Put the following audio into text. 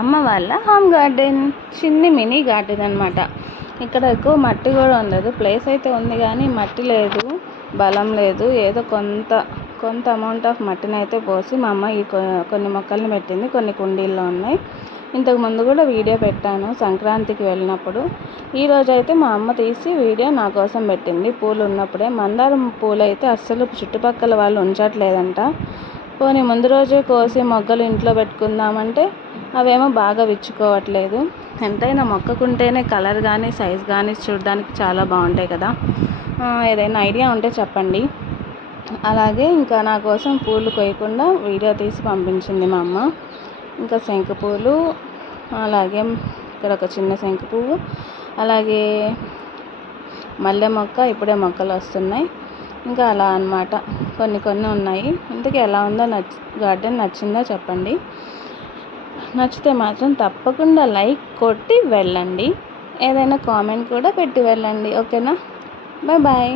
అమ్మ వాళ్ళ home garden చిన్ని మినీ గార్డెన్ అనమాట ఇక్కడ ఎక్కువ మట్టి కూడా ఉండదు. ప్లేస్ అయితే ఉంది కానీ మట్టి లేదు బలం లేదు. ఏదో కొంత కొంత అమౌంట్ ఆఫ్ మట్టిని అయితే పోసి మా అమ్మ ఈ కొన్ని మొక్కల్ని పెట్టింది. కొన్ని కుండీల్లో ఉన్నాయి. ఇంతకు ముందు కూడా వీడియో పెట్టాను సంక్రాంతికి వెళ్ళినప్పుడు. ఈరోజు అయితే మా అమ్మ తీసి వీడియో నా కోసం పెట్టింది. పూలు ఉన్నప్పుడే మందారం పూలు అయితే అస్సలు చుట్టుపక్కల వాళ్ళు ఉంచట్లేదంట. పోనీ ముందు రోజే కోసి మొగ్గలు ఇంట్లో పెట్టుకుందామంటే అవేమో బాగా విచ్చుకోవట్లేదు. ఎంతైనా మొక్కకుంటేనే కలర్ కానీ సైజ్ కానీ చూడడానికి చాలా బాగుంటాయి కదా. ఏదైనా ఐడియా ఉంటే చెప్పండి. అలాగే ఇంకా నా కోసం పూలు కొయ్యకుండా వీడియో తీసి పంపించింది మా అమ్మ. ఇంకా శంకు పూలు అలాగే ఇక్కడ ఒక చిన్న శంకు పువ్వు అలాగే మల్లె మొక్క ఇప్పుడే మొక్కలు వస్తున్నాయి. ఇంకా అలా అనమాట కొన్ని కొన్ని ఉన్నాయి. ఇంతకీ ఎలా ఉందో నచ్ గార్డెన్ నచ్చిందో చెప్పండి. నచ్చితే మాత్రం తప్పకుండా లైక్ కొట్టి వెళ్ళండి. ఏదైనా కామెంట్ కూడా పెట్టి వెళ్ళండి. ఓకేనా? Bye bye.